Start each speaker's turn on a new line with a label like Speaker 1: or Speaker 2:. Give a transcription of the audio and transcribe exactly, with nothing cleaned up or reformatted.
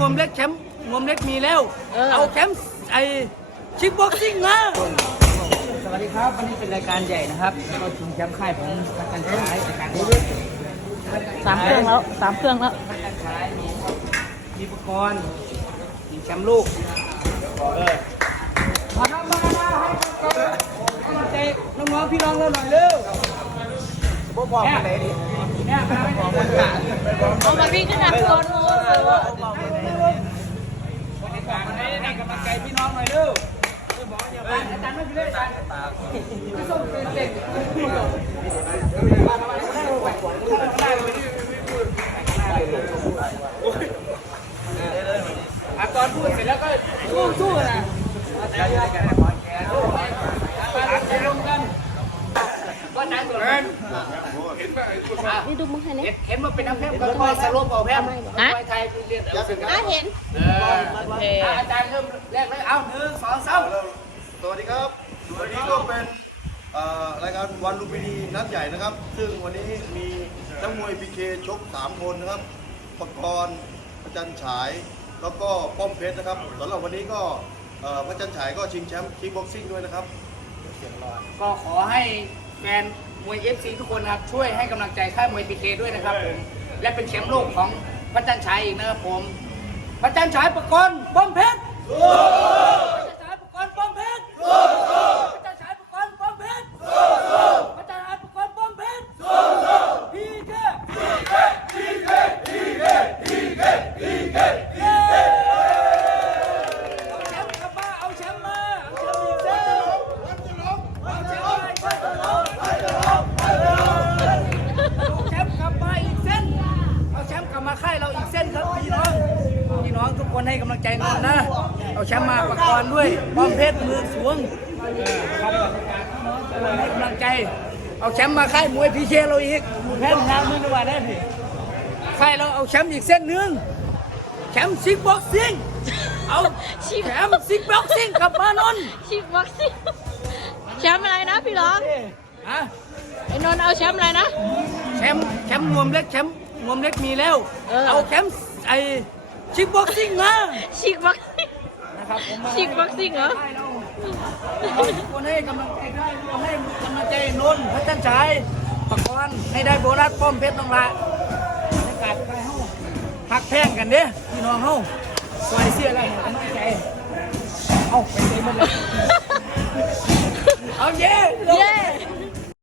Speaker 1: วมเล็กแชมป์นวมเล็กมีแล้วเอาแชมป์ไอคิกบ็อกซิ่งนะสวัสดีครับวันนี้เป็นรายการใหญ่นะครับเราชิงแชมป์ค่ายผมนักการฉายรายการ
Speaker 2: สามเครื่องแล้วสามเครื่องแล้ว
Speaker 1: นักการฉายมีมีอุปกรณ์ชิงแชมป์ลูกเออมาทำมาให้กำลังใจน้องๆพี่น้องเราหน่อยเร็วพวกบอกมาไหนดิเนี่ยมาไม่บอกมันขาด
Speaker 2: เอามาวิ่งขึ้นมาโซนนู้นเลยว่า
Speaker 1: ให้กำลังใจพี่น้องหน่อยเร็วบอกอย่าบ้านอาจารย์ไม่ไปเลยอาจารย์ไม่ส่งเป็นเด็กอาตอนพูดเสร็จแล้วก็สู้สู้นะลงกันก็ใจส่วนนั้น
Speaker 2: นี่ดูมึงเห็นไหม
Speaker 1: เห็นว่าเป็นน้ำแพร่ก็ค่อยสรุปเอาแพร่ไทยเรียนเอาสิ่งนั้น
Speaker 2: เห็น
Speaker 1: อาจารย์เริ่มแรกเลยเอาหนึ่งสองสาม
Speaker 3: สวัสดีครับวันนี้ก็เป็นรายการวันลุมพินีนัดใหญ่นะครับซึ่งวันนี้มีนักมวยพีเคชกสามคนนะครับประกรณ์พระจันทร์ฉายแล้วก็ป้อมเพชรนะครับสำหรับวันนี้ก็พระจันทร์ฉายก็ชิงแชมป์คิกบ็อกซิ่งด้วยนะครับ
Speaker 1: ก็ขอให้แฟนมวย เอฟ ซี ทุกคนนะครับช่วยให้กำลังใจค่ายมวยพีเคด้วยนะครับผมและเป็นแชมป์โลกของพระจันทร์ฉายอีกนะครับผมพระจันทร์ฉายประกรณ์ป้อมเพชรพระจันทร์ฉายประกรณ์ป้อมเพชรพระจันทร์ฉายประกรณ์ป้อมเพชรพระจันทร์ฉายประกรณ์ป้อมเพชรพีเคพีเคพีเคพีเคพีเคพีเคเอาแชมป์กลับมาเอาแชมป์มาเอาแชมป์อีกแล้วเอาแชมป์ไปไปตลอดไปตลอดไปตลอดเอาแชมป์กลับมาอีกเส้นเอาแชมป์กลับมาค่ายเราอีกเส้นครับพี่น้องพี่น้องทุกคนให้กำลังใจนนนะเอาแชมป์มาประกรณ์ด้วยป้อมเพชรมือสวงให้กำลังใจเอาแชมป์มาค่ายมวยพีเคเราอีกแพ้งานมือดีกว่าได้พี่ค่ายเราเอาแชมป์อีกเส้นหนึ่งแชมป์ซิกบ็อกซิ่งเอาแชมป์ซิกบ็อกซิ่งกลับมานน
Speaker 2: ชิกบ็อกซิ่งแชมป์อะไรนะพี่ร้อง
Speaker 1: ฮะ
Speaker 2: ไอ้นนท์เอาแชมป์อะไรนะ
Speaker 1: แชมป์แชมป์นวมเล็กแชมป์นวมเล็กมีแล้วเอาแชมป์ไอชิกบ็อกซิ่งนะ
Speaker 2: ชิกบ็อกซิ่ง
Speaker 1: นะครับ
Speaker 2: ชิกบ็อกซิ่งเหรอ
Speaker 1: คนให้กำลังใจได้ให้กำลังใจนนท์พระจันทร์ฉายประกรณ์ให้ได้โบนัสป้อมเพชรต้องละบรรยากาศไปเฮ้าพักแพงกันเด้พี่น้องเฮ้าซอยเสียอะไรกำลังใจเอาไปเลยมันเลยเอาเย้
Speaker 2: เย้